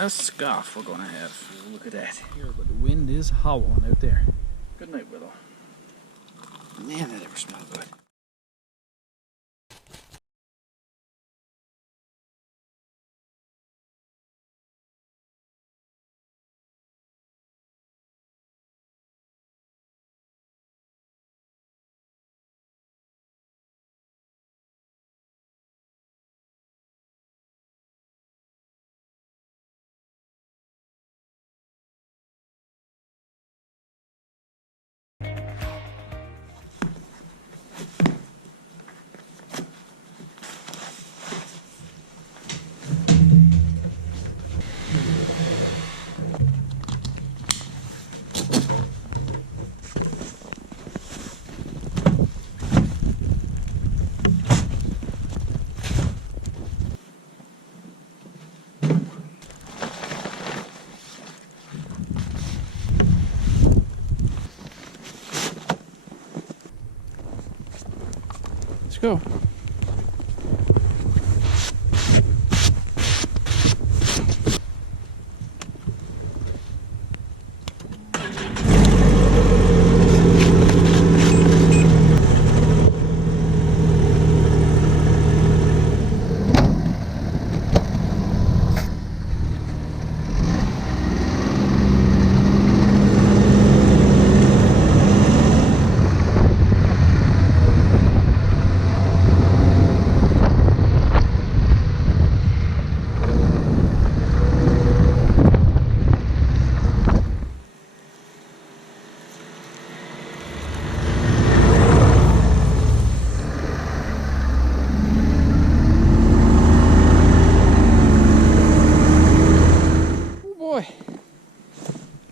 a scarf we're gonna have. Look at that. Here, but the wind is howling out there. Good night, Willow. Man, that ever smell good. Let's go.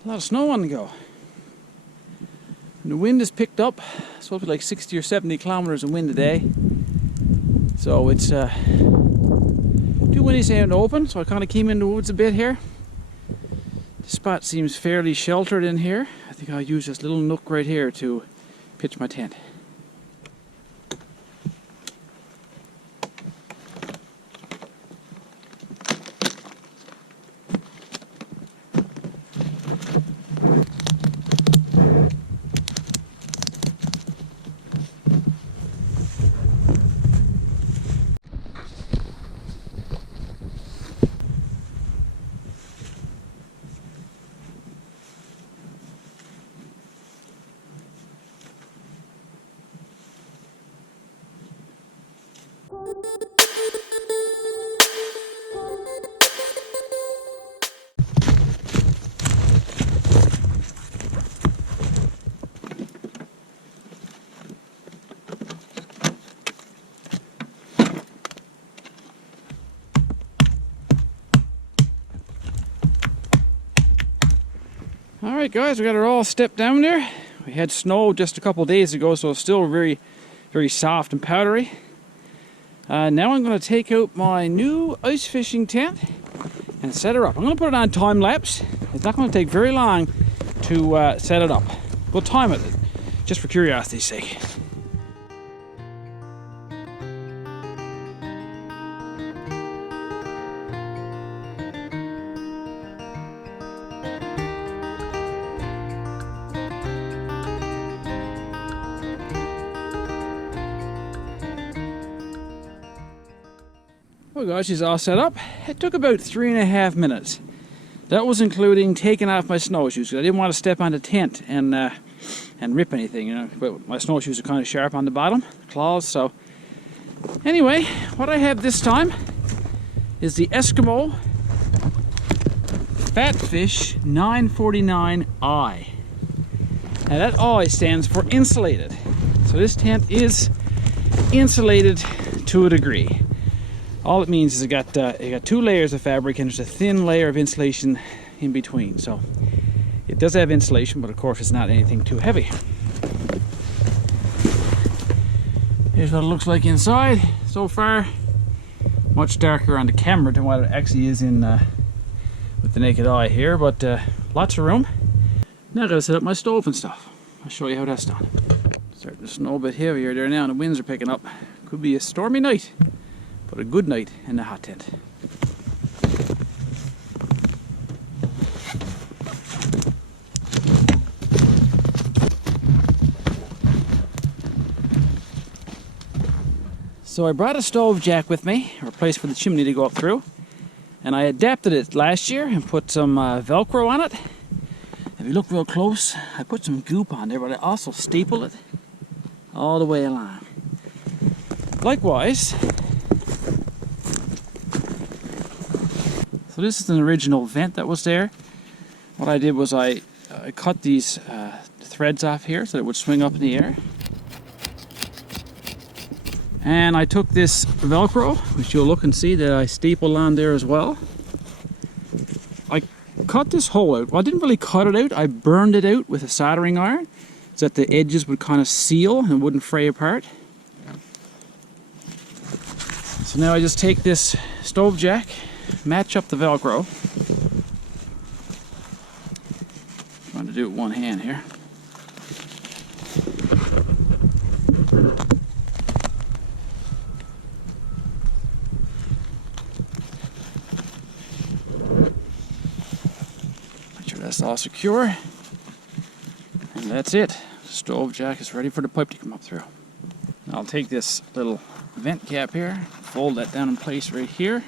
A lot of snow on the go. And the wind has picked up. It's supposed to be like 60 or 70 kilometers of wind today. So it's too windy to stay out open, so I kind of came in the woods a bit here. This spot seems fairly sheltered in here. I think I'll use this little nook right here to pitch my tent. Alright guys, we got it all stepped down there. We had snow just a couple days ago, so it's still very, very soft and powdery. Now I'm going to take out my new ice fishing tent and set her up. I'm going to put it on time lapse. It's not going to take very long to set it up. We'll time it, just for curiosity's sake. Well guys, she's all set up. It took about 3.5 minutes. That was including taking off my snowshoes, because I didn't want to step on the tent and rip anything, you know. But my snowshoes are kind of sharp on the bottom, claws, so. Anyway, what I have this time is the Eskimo Fatfish 949i. Now that I stands for insulated. So this tent is insulated to a degree. All it means is it got 2 layers of fabric and there's a thin layer of insulation in between. So it does have insulation, but of course it's not anything too heavy. Here's what it looks like inside so far. Much darker on the camera than what it actually is in with the naked eye here, but lots of room. Now I've got to set up my stove and stuff. I'll show you how that's done. Starting to snow a bit heavier there now and the winds are picking up. Could be a stormy night, but a good night in the hot tent. So I brought a stove jack with me, or a place for the chimney to go up through. And I adapted it last year and put some Velcro on it. If you look real close, I put some goop on there, but I also stapled it all the way along. Likewise, so this is an original vent that was there. What I did was I cut these threads off here so that it would swing up in the air. And I took this Velcro, which you'll look and see that I stapled on there as well. I cut this hole out. Well, I didn't really cut it out. I burned it out with a soldering iron so that the edges would kind of seal and wouldn't fray apart. So now I just take this stove jack, match up the Velcro. I'm trying to do it with one hand here. That's all secure, and that's it. The stove jack is ready for the pipe to come up through. I'll take this little vent cap here, fold that down in place right here.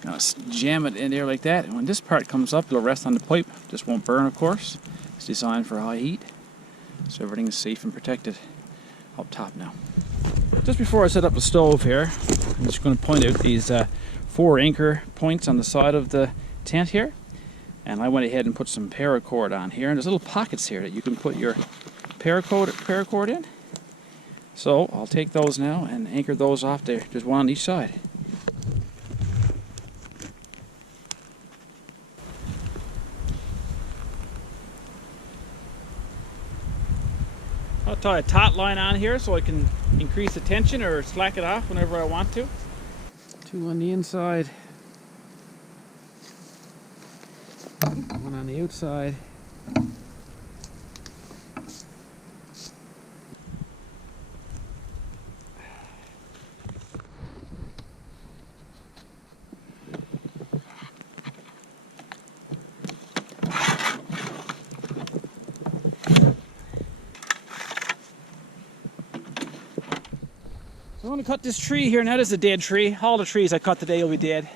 Gonna jam it in there like that, and when this part comes up, it'll rest on the pipe. This won't burn, of course. It's designed for high heat, so everything is safe and protected up top now. Just before I set up the stove here, I'm just going to point out these 4 anchor points on the side of the tent here. And I went ahead and put some paracord on here, and there's little pockets here that you can put your paracord in. So I'll take those now and anchor those off there. There's one on each side. I'll tie a taut line on here so I can increase the tension or slack it off whenever I want to. 2 on the inside. 1 on the outside. So I'm going to cut this tree here. Now this is a dead tree. All the trees I cut today will be dead.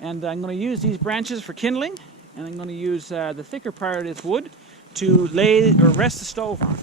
And I'm going to use these branches for kindling. And I'm going to use the thicker part of this wood to lay or rest the stove on.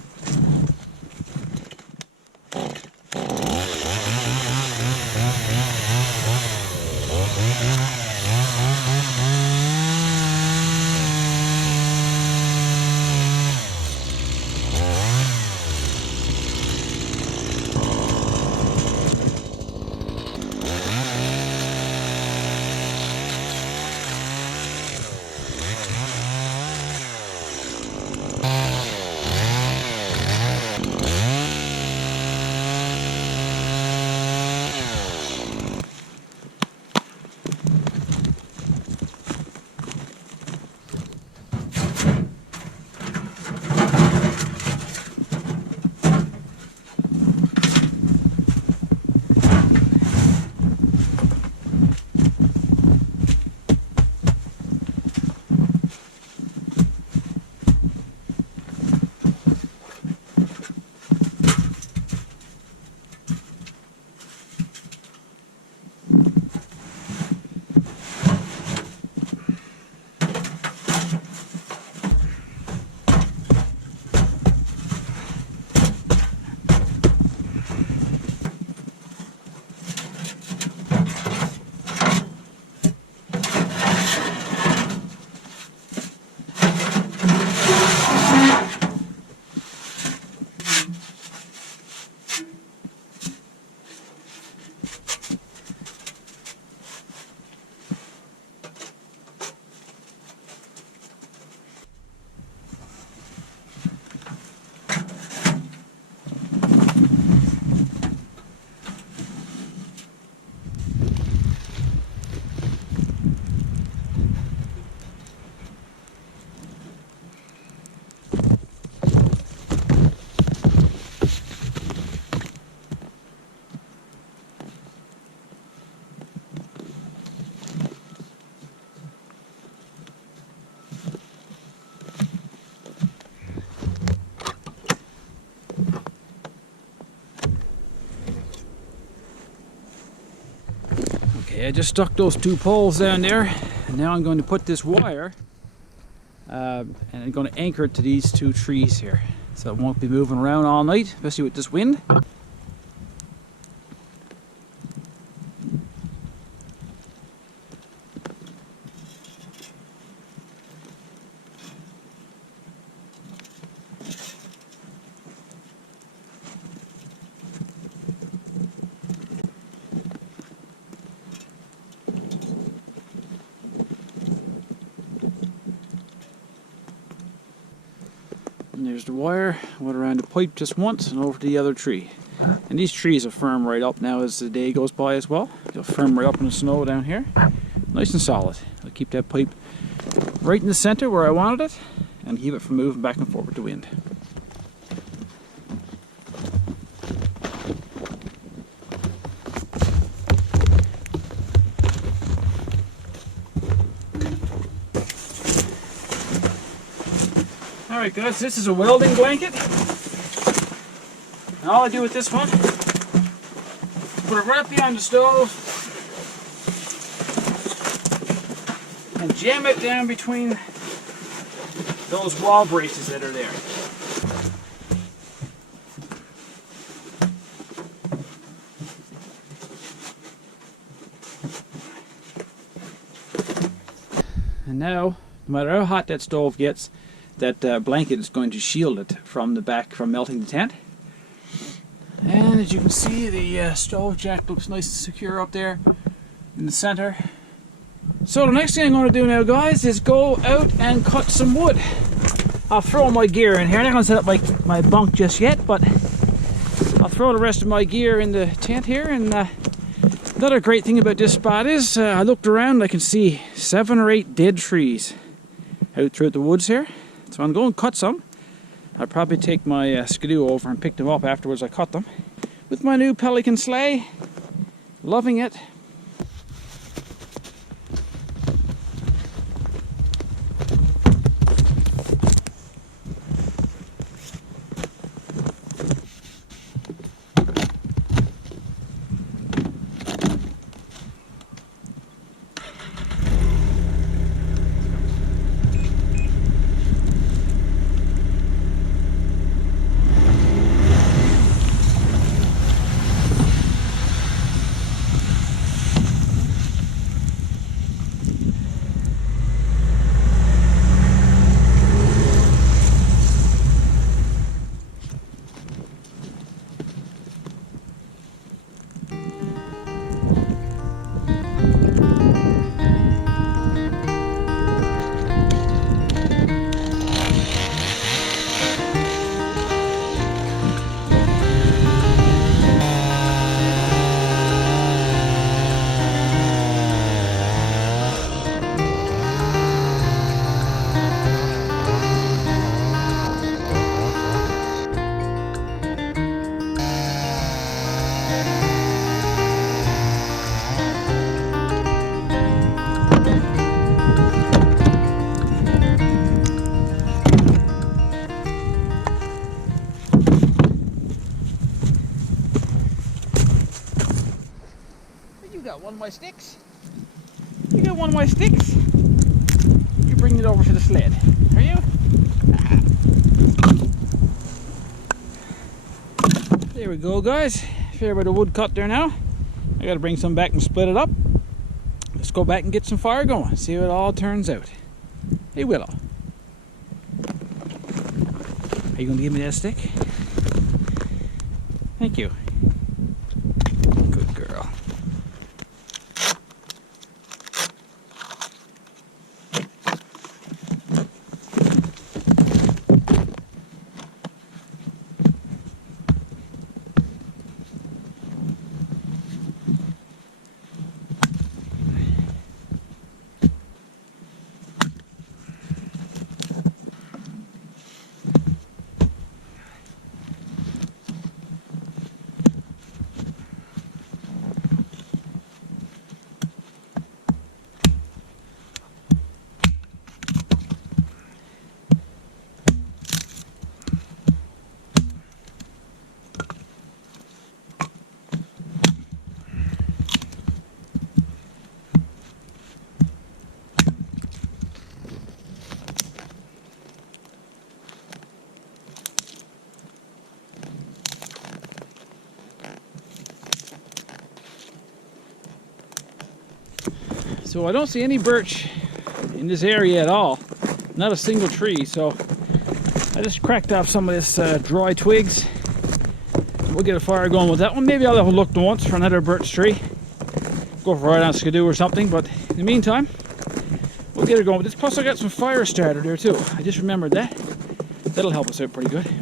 Okay, I just stuck those 2 poles down there, and now I'm going to put this wire and I'm going to anchor it to these 2 trees here, so it won't be moving around all night, especially with this wind. And there's the wire. Went around the pipe just once and over to the other tree. And these trees will firm right up now as the day goes by as well. They'll firm right up in the snow down here. Nice and solid. I'll keep that pipe right in the center where I wanted it and keep it from moving back and forth with the wind. Alright guys, this is a welding blanket. And all I do with this one, put it right behind the stove and jam it down between those wall braces that are there. And now, no matter how hot that stove gets, that blanket is going to shield it from the back from melting the tent. And as you can see, the stove jack looks nice and secure up there in the center. So the next thing I'm going to do now, guys, is go out and cut some wood. I'll throw my gear in here. I'm not going to set up my bunk just yet, but I'll throw the rest of my gear in the tent here. And another great thing about this spot is I looked around and I can see 7 or 8 dead trees out throughout the woods here. So I'm going to cut some. I'll probably take my skidoo over and pick them up afterwards I cut them. With my new Pelican sleigh. Loving it. You got one of my sticks? You got one of my sticks? You bring it over to the sled, are you? There we go, guys. Fair bit of wood cut there now. I gotta bring some back and split it up. Let's go back and get some fire going, see how it all turns out. Hey Willow, are you gonna give me that stick? Thank you. Good girl. So I don't see any birch in this area at all. Not a single tree. So I just cracked off some of this dry twigs. We'll get a fire going with that one. Maybe I'll have a look once for another birch tree. Go for a ride on skidoo or something. But in the meantime, we'll get it going with this. Plus I got some fire starter there too. I just remembered that. That'll help us out pretty good.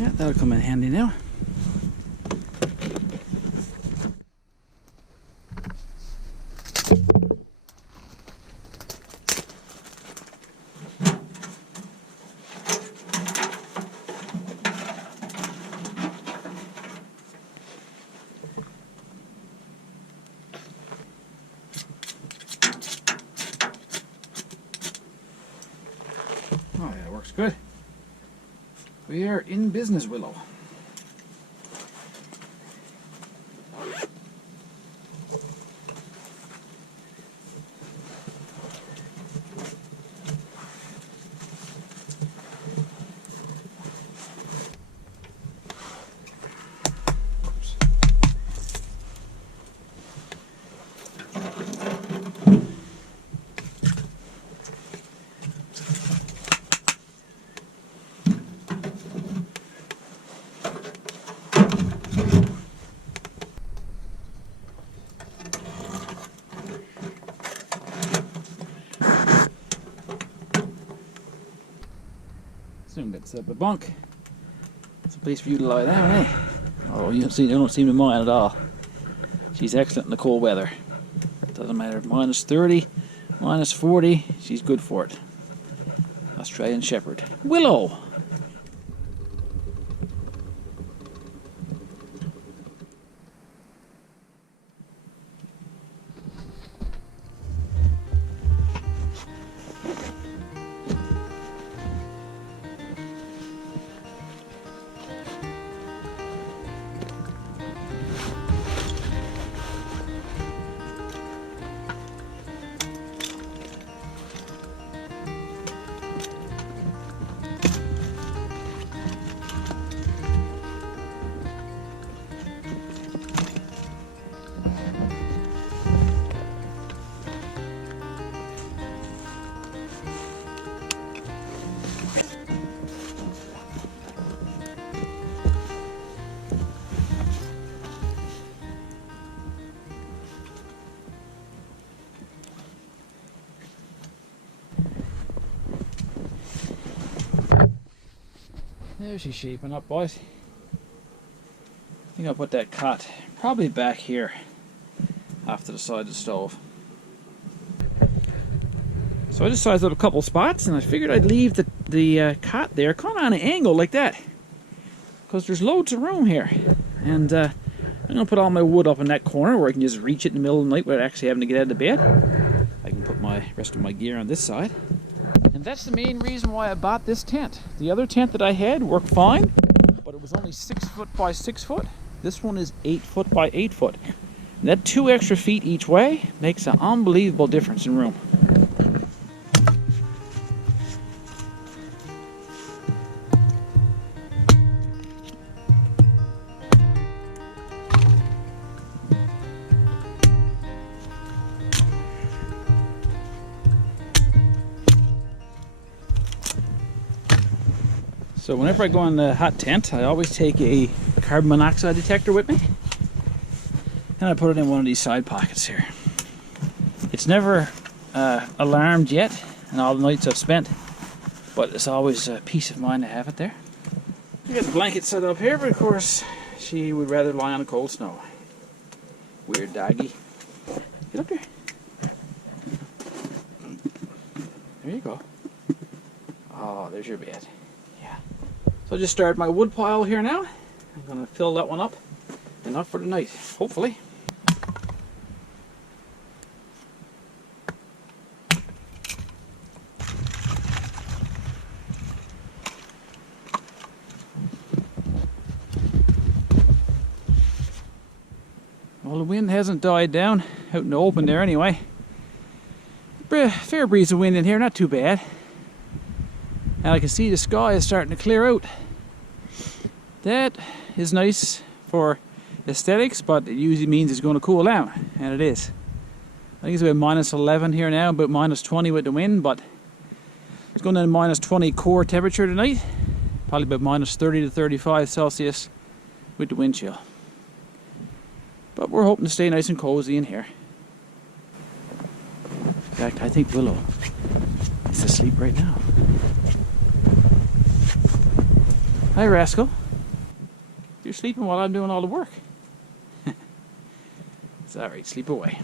Yeah, that'll come in handy now. Oh yeah, it works good. We are in business, Willow. Soon get set up a bunk. It's a place for you to lie down, eh? Oh, you don't seem to mind at all. She's excellent in the cold weather. It doesn't matter, minus 30, minus 40, she's good for it. Australian Shepherd. Willow! There she's shaping up, boys. I think I'll put that cot probably back here off to the side of the stove. So I just sized up a couple spots and I figured I'd leave the cot there kind of on an angle like that, because there's loads of room here. And I'm going to put all my wood up in that corner where I can just reach it in the middle of the night without actually having to get out of the bed. I can put my rest of my gear on this side. And that's the main reason why I bought this tent. The other tent that I had worked fine, but it was only 6 foot by 6 foot. This one is 8 foot by 8 foot. And that 2 extra feet each way makes an unbelievable difference in room. So whenever I go in the hot tent, I always take a carbon monoxide detector with me, and I put it in one of these side pockets here. It's never alarmed yet in all the nights I've spent, but it's always a peace of mind to have it there. We got the blanket set up here, but of course she would rather lie on the cold snow. Weird doggy. Get up here. There you go. Oh, there's your bed. So I just started my wood pile here now. I'm going to fill that one up, enough for the night, hopefully. Well, the wind hasn't died down out in the open there anyway. Fair breeze of wind in here, not too bad. And I can see the sky is starting to clear out. That is nice for aesthetics, but it usually means it's going to cool down, and it is. I think it's about -11 here now, about -20 with the wind, but it's going down to -20 core temperature tonight. Probably about -30 to 35 Celsius with the wind chill. But we're hoping to stay nice and cozy in here. In fact, I think Willow is asleep right now. Hi, Rascal. You're sleeping while I'm doing all the work. It's alright, sleep away.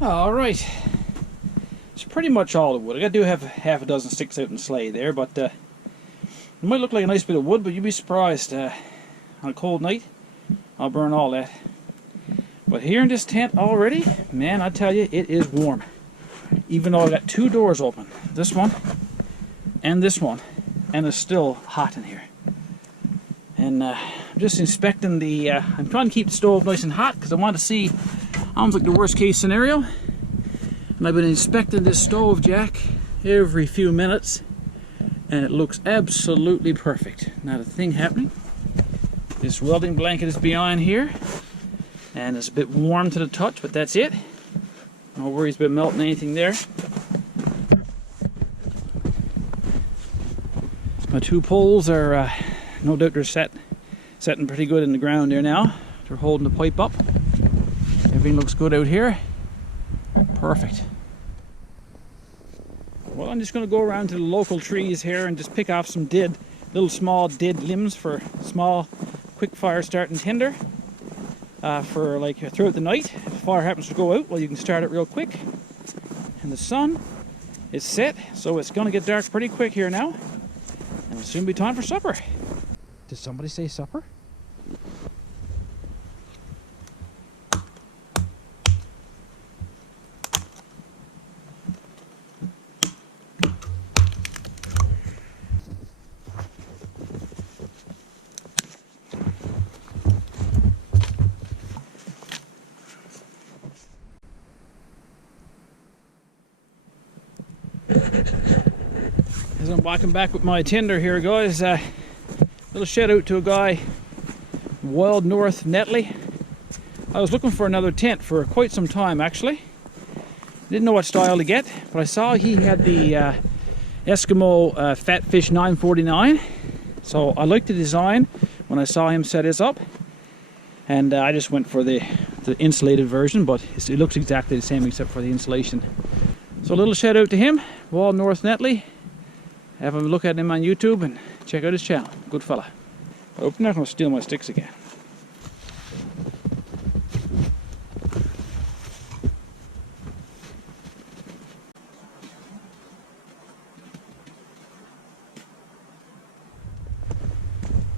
Alright. It's pretty much all the wood. I do have half a dozen sticks out in the sleigh there, but it might look like a nice bit of wood, but you'd be surprised. On a cold night, I'll burn all that. But here in this tent already, man, I tell you, it is warm. Even though I got two doors open, this one and this one, and it's still hot in here. And I'm just inspecting the, I'm trying to keep the stove nice and hot because I want to see almost like the worst case scenario. And I've been inspecting this stove jack every few minutes, and it looks absolutely perfect. Not a thing happening. This welding blanket is behind here, and it's a bit warm to the touch, but that's it. No worries about melting anything there. My two poles are, no doubt they're setting pretty good in the ground there now. They're holding the pipe up. Everything looks good out here. Perfect. Well, I'm just going to go around to the local trees here and just pick off some little small dead limbs for small quick fire starting tinder. For like throughout the night. If the fire happens to go out, well, you can start it real quick. And the sun is set, so it's going to get dark pretty quick here now. And it'll soon be time for supper. Did somebody say supper? As I'm walking back with my tinder here, guys, little shout out to a guy, Wild North Netley. I was looking for another tent for quite some time, actually. Didn't know what style to get, but I saw he had the Eskimo Fatfish 949. So I liked the design when I saw him set his up, and I just went for the insulated version, but it looks exactly the same except for the insulation. So a little shout out to him, Wild North Netley. Have a look at him on YouTube and check out his channel. Good fella. I hope you're not going to steal my sticks again.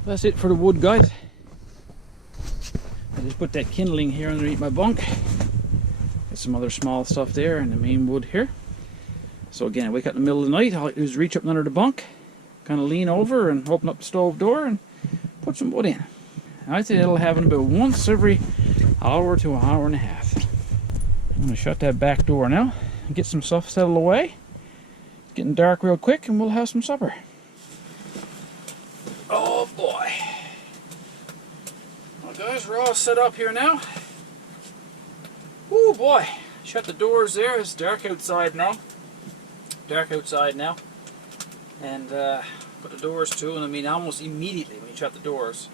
That's it for the wood, guys. I just put that kindling here underneath my bunk. Got some other small stuff there and the main wood here. So again, I wake up in the middle of the night, all I do is reach up under the bunk, kind of lean over and open up the stove door and put some wood in. I'd say it'll happen about once every hour to an hour and a half. I'm going to shut that back door now and get some stuff settled away. It's getting dark real quick and we'll have some supper. Oh boy. Well guys, we're all set up here now. Oh boy. Shut the doors there, it's dark outside now. And put the doors to, and I mean almost immediately when you shut the doors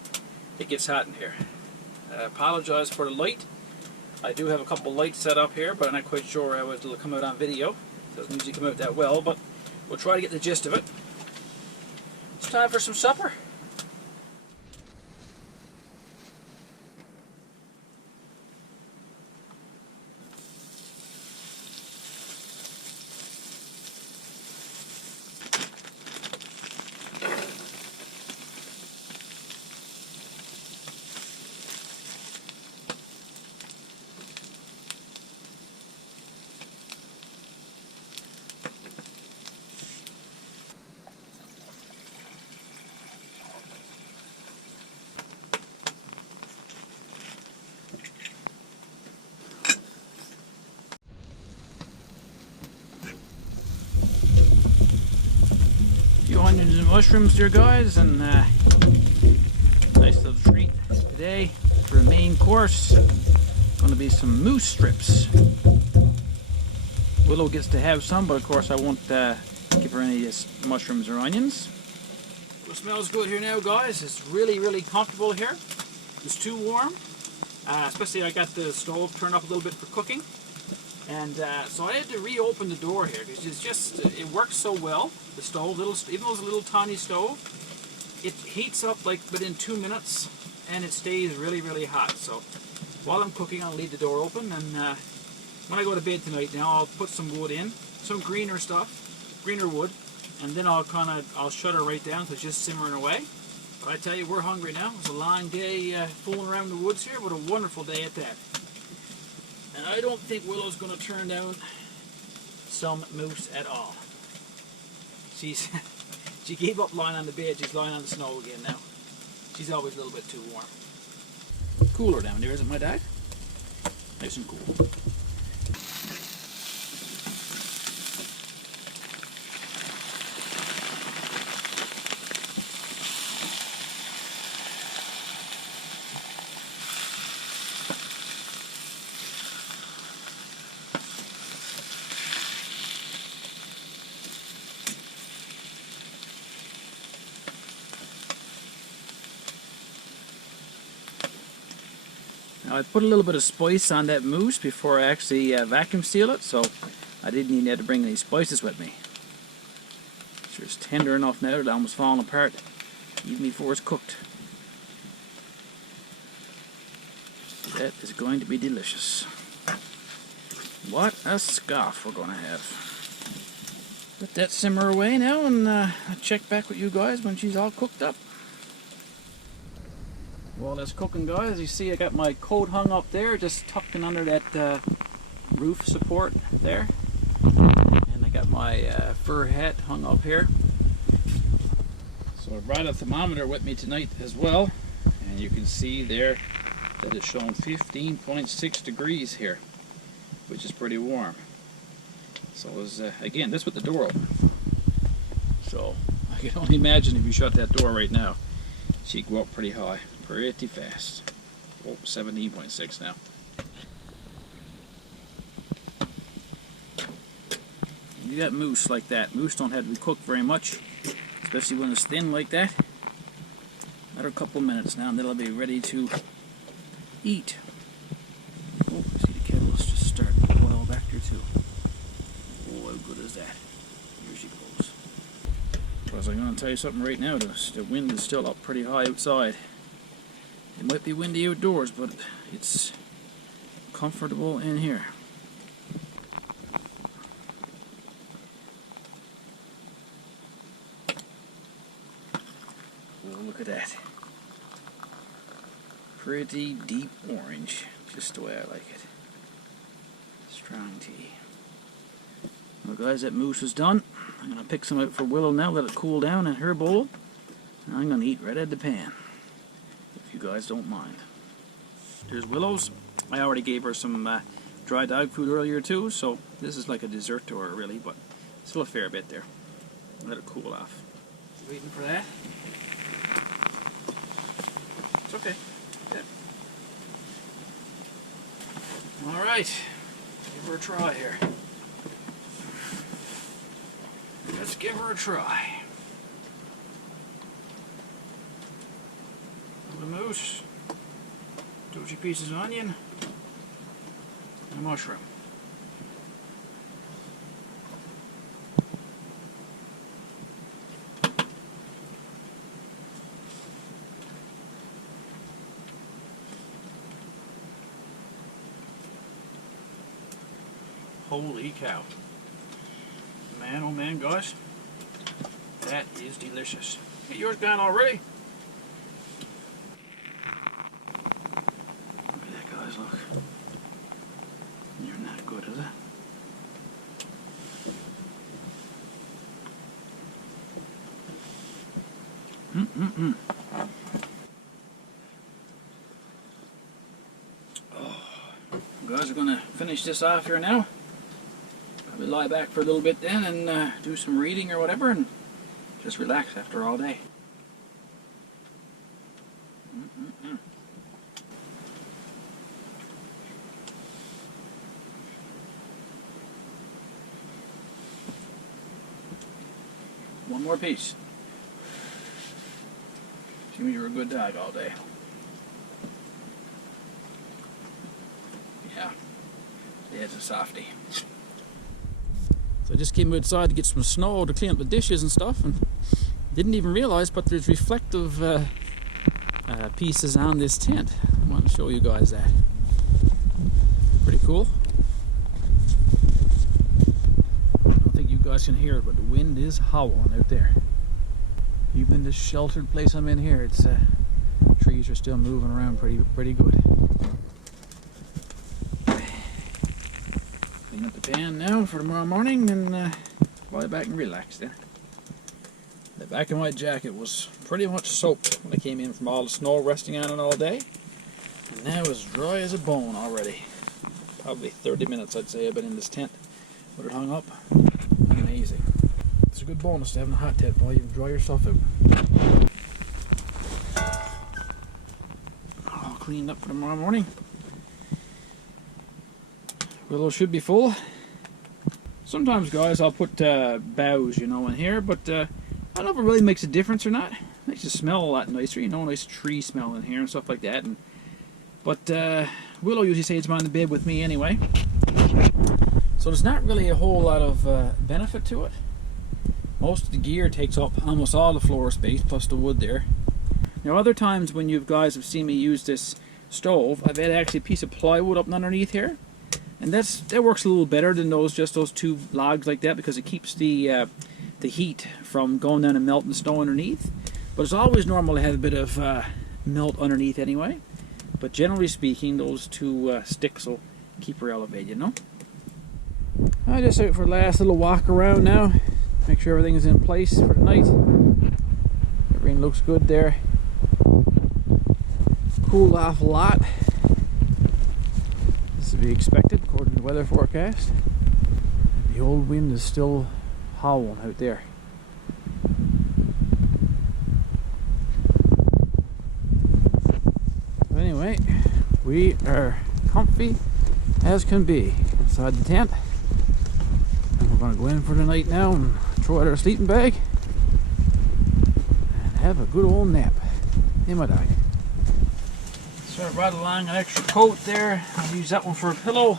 it gets hot in here. I apologize for the light. I do have a couple lights set up here, but I'm not quite sure how it'll come out on video. It doesn't usually come out that well, but we'll try to get the gist of it. It's time for some supper. snowshoe onions and mushrooms, dear guys, and nice little treat today for the main course. Going to be some moose strips. Willow gets to have some, but of course I won't give her any mushrooms or onions. It smells good here now, guys. It's really comfortable here. It's too warm, especially I got the stove turned up a little bit for cooking, and so I had to reopen the door here because it works so well. The stove, even though it's a little tiny stove, it heats up like within 2 minutes, and it stays really hot. So while I'm cooking, I'll leave the door open, and when I go to bed tonight, now I'll put some wood in, some greener wood, and then I'll shut her right down so it's just simmering away. But I tell you, we're hungry now. It's a long day fooling around the woods here, but a wonderful day at that. And I don't think Willow's going to turn down some moose at all. She gave up lying on the bed. She's lying on the snow again now. She's always a little bit too warm. Cooler down there, isn't it, my dad? Nice and cool. Now I put a little bit of spice on that mousse before I actually vacuum seal it, so I didn't even have to bring any spices with me. It's just tender enough now that it's almost falling apart, even before it's cooked. That is going to be delicious. What a scoff we're going to have. Let that simmer away now, and I'll check back with you guys when she's all cooked up. While that's cooking, guys, you see I got my coat hung up there, just tucked in under that roof support there. And I got my fur hat hung up here. So I brought a thermometer with me tonight as well. And you can see there that it's showing 15.6 degrees here, which is pretty warm. So it was, again, this with the door open. So I can only imagine if you shut that door right now, she'd go up pretty high. Pretty fast. Oh, 17.6 now. You got moose like that. Moose don't have to be cooked very much, especially when it's thin like that. Another couple minutes now, and then it'll be ready to eat. Oh, I see the kettle's just starting to boil back here too. Oh, how good is that? Here she goes. Because I'm going to tell you something right now. The wind is still up pretty high outside. It might be windy outdoors, but it's comfortable in here. Oh, look at that. Pretty deep orange, just the way I like it. Strong tea. Well, guys, that mousse is done. I'm going to pick some out for Willow now, let it cool down in her bowl. And I'm going to eat right out of the pan, if you guys don't mind. There's Willow's. I already gave her some dry dog food earlier too, so this is like a dessert to her really, but still a fair bit there. Let it cool off. Waiting for that. It's okay. Good. Alright, give her a try here. Let's give her a try. The moose, 2 pieces of onion, and a mushroom. Holy cow. Man, oh man, guys. That is delicious. Get yours gone already? Look at that, guys, look. You're not good, is it? Oh. Guys, we're gonna finish this off here now. Probably lie back for a little bit then and do some reading or whatever, and Just relax after all day. Mm-mm-mm. One more piece. Seems you were a good dog all day. Yeah, it's a softie. So I just came outside to get some snow to clean up the dishes and stuff, and didn't even realize, but there's reflective pieces on this tent. I want to show you guys that. Pretty cool. I don't think you guys can hear it, but the wind is howling out there. Even in this sheltered place I'm in here, it's trees are still moving around pretty good. Clean up the pan now for tomorrow morning and lie back and relax then. The back of my jacket was pretty much soaked when I came in from all the snow resting on it all day. And now it's dry as a bone already. Probably 30 minutes I'd say I've been in this tent with it hung up. Amazing. It's a good bonus to having a hot tent while you can dry yourself out. All cleaned up for tomorrow morning. Willow should be full. Sometimes, guys, I'll put boughs, you know, in here, but I don't know if it really makes a difference or not. It makes it smell a lot nicer, you know, nice tree smell in here and stuff like that. But Willow usually stays behind the bed with me anyway. So there's not really a whole lot of benefit to it. Most of the gear takes up almost all the floor space, plus the wood there. Now other times when you guys have seen me use this stove, I've had actually a piece of plywood up underneath here. And that works a little better than just those two logs like that, because it keeps the heat from going down and melting the snow underneath. But it's always normal to have a bit of melt underneath anyway. But generally speaking, those two sticks will keep her elevated, you know. I just out for a last little walk around now. Make sure everything is in place for the night. Everything looks good there. Cooled off a lot. This is to be expected according to the weather forecast. The old wind is still howling out there. But anyway, we are comfy as can be inside the tent. And we're going to go in for the night now and throw out our sleeping bag and have a good old nap. Hey, my dog. So I brought along an extra coat there. I'll use that one for a pillow.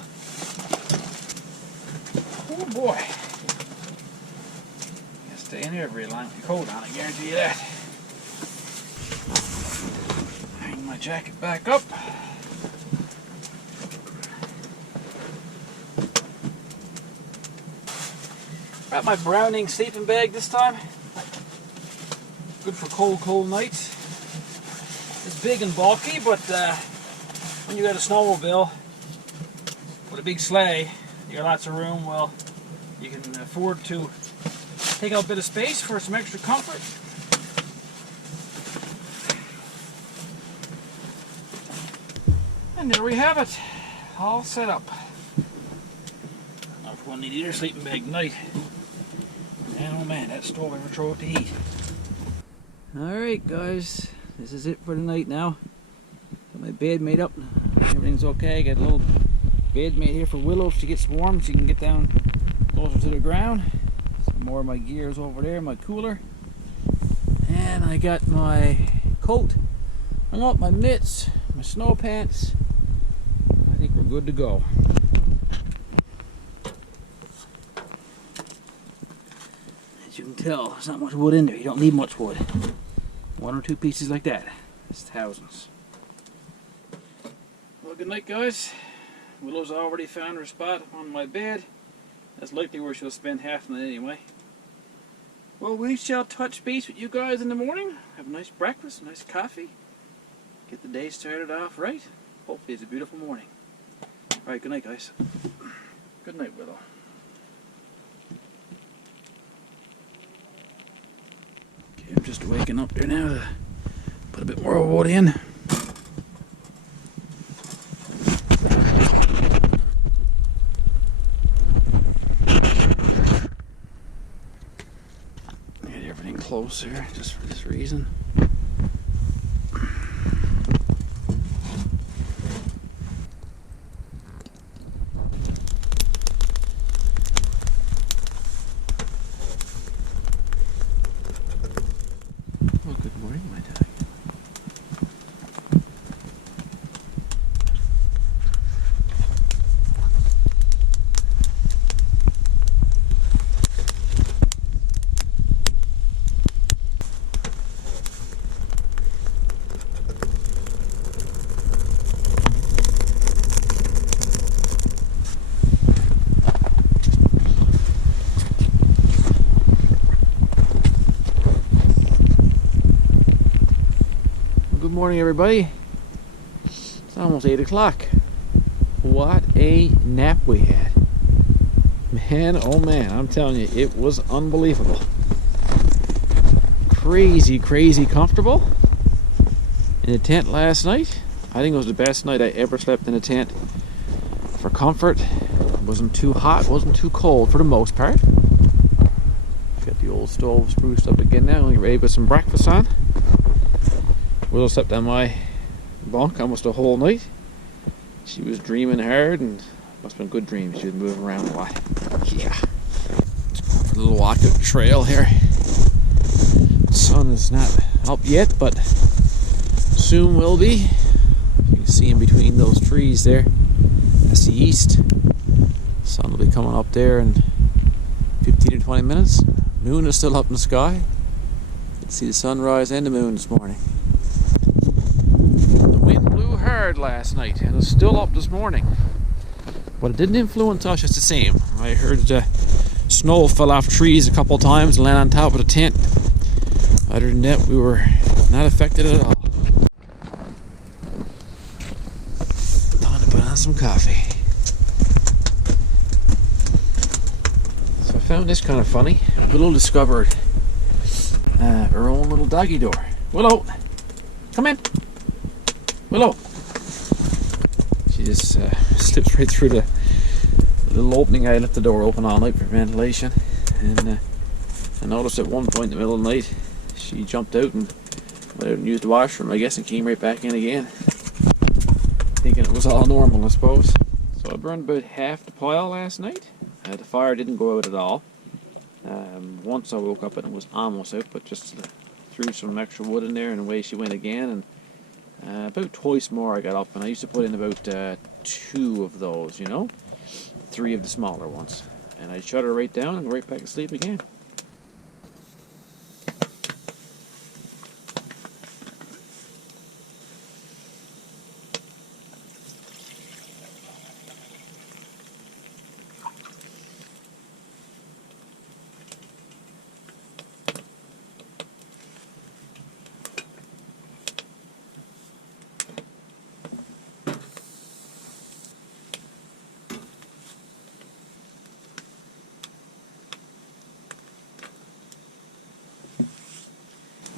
Oh boy. Can't stay in here very long with the coat on, I guarantee you that. Hang my jacket back up. Got my Browning sleeping bag this time. Good for cold nights. It's big and bulky, but when you got a snowmobile with a big sleigh, you got lots of room, well, you can afford to take out a bit of space for some extra comfort. And there we have it, all set up. Now if we'll need either sleeping bag tonight. And oh man, that stove ever throw out the heat. Alright guys, this is it for the night now. Got my bed made up, everything's okay. Got a little bed made here for Willow if she gets warm, she can get down closer to the ground. Some more of my gear is over there, my cooler. And I got my coat, hung up my mitts, my snow pants. I think we're good to go. As you can tell, there's not much wood in there. You don't need much wood. One or two pieces like that. It's thousands. Well, good night, guys. Willow's already found her spot on my bed. That's likely where she'll spend half the night anyway. Well, we shall touch base with you guys in the morning. Have a nice breakfast, a nice coffee. Get the day started off right. Hopefully it's a beautiful morning. Alright, good night, guys. Good night, Willow. Okay, I'm just waking up there now to put a bit more wood in. everything close here, just for this reason. Well, good morning, my dog. Good morning, everybody. It's almost 8 o'clock. What a nap we had. Man, oh man, I'm telling you, it was unbelievable. Crazy, crazy comfortable in the tent last night. I think it was the best night I ever slept in a tent. For comfort, it wasn't too hot, wasn't too cold for the most part. Got the old stove spruced up again now. I'm gonna get ready with some breakfast on. Willow slept on my bunk almost the whole night. She was dreaming hard, and must have been good dreams. She was moving around a lot. Yeah. A little walk up the trail here. The sun is not up yet, but soon will be. You can see in between those trees there. That's the east. The sun will be coming up there in 15 to 20 minutes. Moon is still up in the sky. You can see the sunrise and the moon this morning. Hard last night, and it's still up this morning, but it didn't influence us just the same. I heard snow fell off trees a couple times and landed on top of the tent. Other than that, we were not affected at all. Time to put on some coffee. So I found this kind of funny. Willow discovered her own little doggy door. Willow, come in. Willow. She just slipped right through the little opening. I left the door open all night for ventilation, and I noticed at one point in the middle of the night she jumped out and went out and used the washroom, I guess, and came right back in again, thinking it was all normal, I suppose. So I burned about half the pile last night. The fire didn't go out at all. Once I woke up and it was almost out, but just threw some extra wood in there, and away she went again. And about twice more I got up, and I used to put in about 2 of those, 3 of the smaller ones, and I'd shut her right down and go right back to sleep again.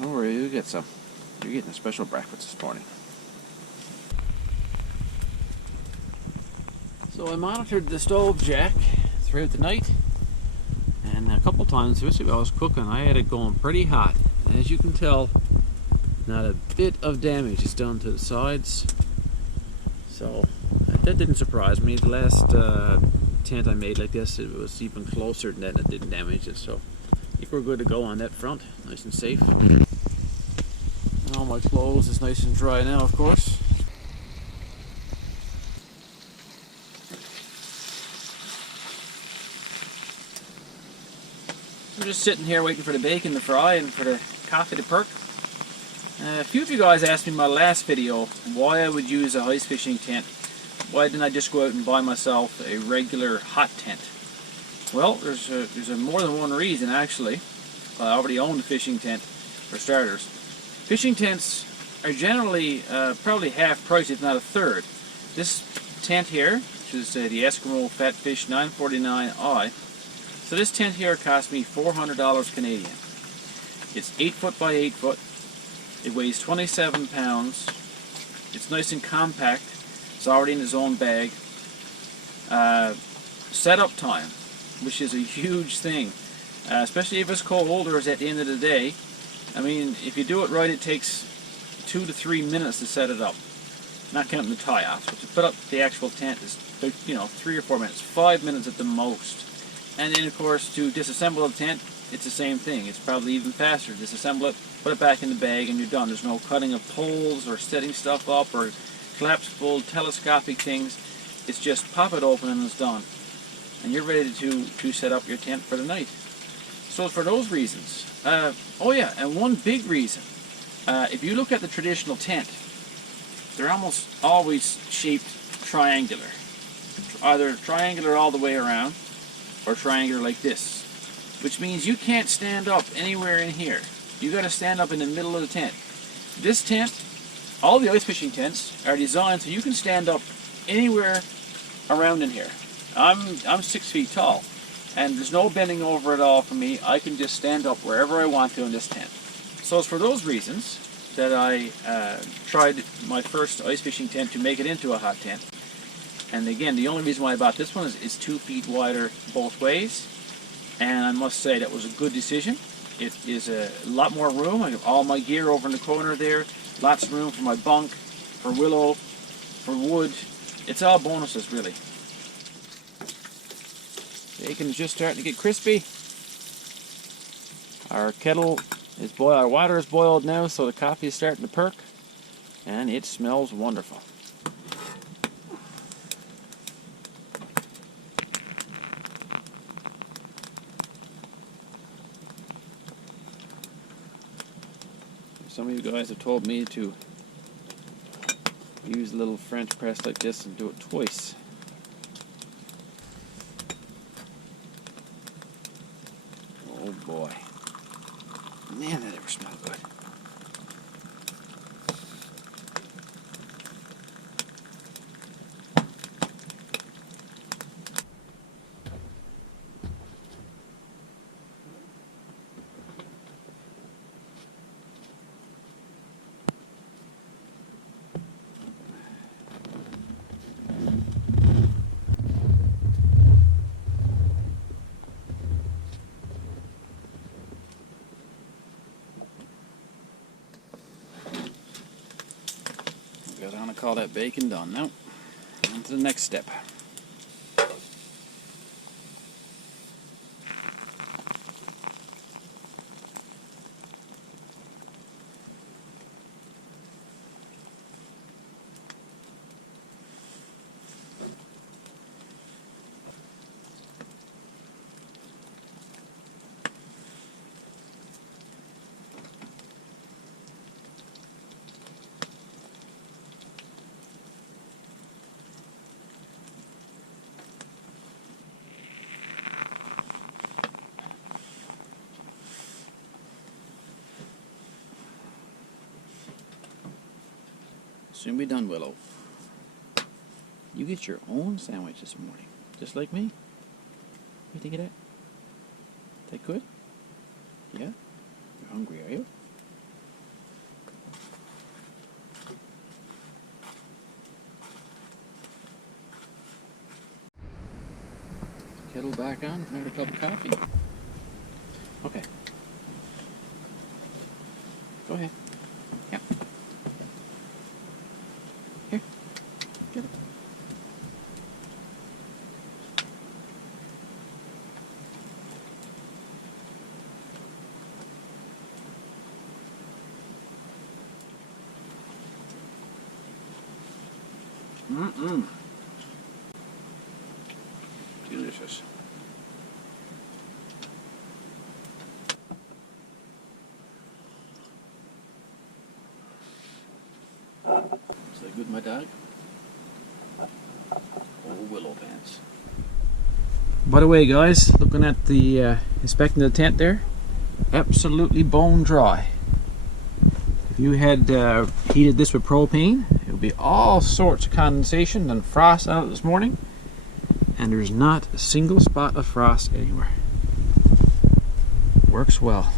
Don't worry, you'll get some. You're getting a special breakfast this morning. So I monitored the stove jack throughout the night, and a couple times, especially while I was cooking, I had it going pretty hot. And as you can tell, not a bit of damage is done to the sides. So that didn't surprise me. The last tent I made like this, it was even closer than that, and it didn't damage it. So I think we're good to go on that front, nice and safe. And all my clothes is nice and dry now, of course. We're just sitting here waiting for the bacon to fry and for the coffee to perk. A few of you guys asked me in my last video why I would use a ice fishing tent. Why didn't I just go out and buy myself a regular hot tent? Well, there's more than one reason actually. I already own a fishing tent, for starters. Fishing tents are generally probably half price, if not a third. This tent here, which is the Eskimo Fatfish 949i. So this tent here cost me $400 Canadian. It's 8 foot by 8 foot. It weighs 27 pounds. It's nice and compact. It's already in its own bag. Setup time, which is a huge thing. especially if it's cold or it's at the end of the day. I mean, if you do it right, it takes 2 to 3 minutes to set it up. Not counting the tie-offs, but to put up the actual tent is, 3 or 4 minutes, 5 minutes at the most. And then, of course, to disassemble the tent, it's the same thing. It's probably even faster. Disassemble it, put it back in the bag, and you're done. There's no cutting of poles or setting stuff up or collapsible telescopic things. It's just pop it open and it's done. And you're ready to set up your tent for the night. So for those reasons, oh yeah, and one big reason, if you look at the traditional tent, they're almost always shaped triangular. Either triangular all the way around, or triangular like this. Which means you can't stand up anywhere in here. You gotta stand up in the middle of the tent. This tent, all the ice fishing tents are designed so you can stand up anywhere around in here. I'm 6 feet tall, and there's no bending over at all for me. I can just stand up wherever I want to in this tent. So it's for those reasons that I tried my first ice fishing tent to make it into a hot tent. And again, the only reason why I bought this one is it's 2 feet wider both ways, and I must say that was a good decision. It is a lot more room. I have all my gear over in the corner there. Lots of room for my bunk, for Willow, for wood. It's all bonuses, really. Bacon is just starting to get crispy. Our kettle is boiled. Our water is boiled now, so the coffee is starting to perk, and it smells wonderful. Some of you guys have told me to use a little French press like this and do it twice. Oh boy. Man, that ever smell good. Got on to call that bacon done now. On to the next step. Soon be done, Willow. You get your own sandwich this morning, just like me. You think of that? That good? Yeah? You're hungry, are you? Kettle back on, another cup of coffee. Okay. Go ahead. Yeah. Here. Get it. Mm-mm. Delicious. Is that good, my dog? Old Willow pants. By the way, guys, looking at the inspecting the tent there, absolutely bone dry. If you had heated this with propane, it would be all sorts of condensation and frost out this morning, and there's not a single spot of frost anywhere. Works well.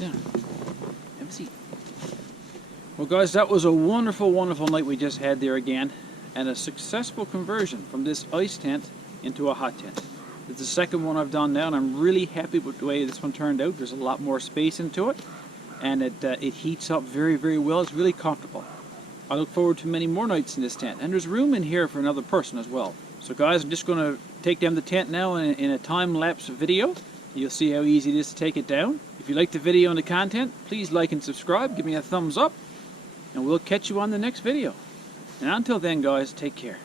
Yeah. Have a seat. Well guys, that was a wonderful, wonderful night we just had there again, and a successful conversion from this ice tent into a hot tent. It's the second one I've done now, and I'm really happy with the way this one turned out. There's a lot more space into it, and it heats up very, very well. It's really comfortable. I look forward to many more nights in this tent, and there's room in here for another person as well. So guys, I'm just going to take down the tent now in a time-lapse video. You'll see how easy it is to take it down. If you like the video and the content, please like and subscribe, give me a thumbs up, and we'll catch you on the next video. And until then guys, take care.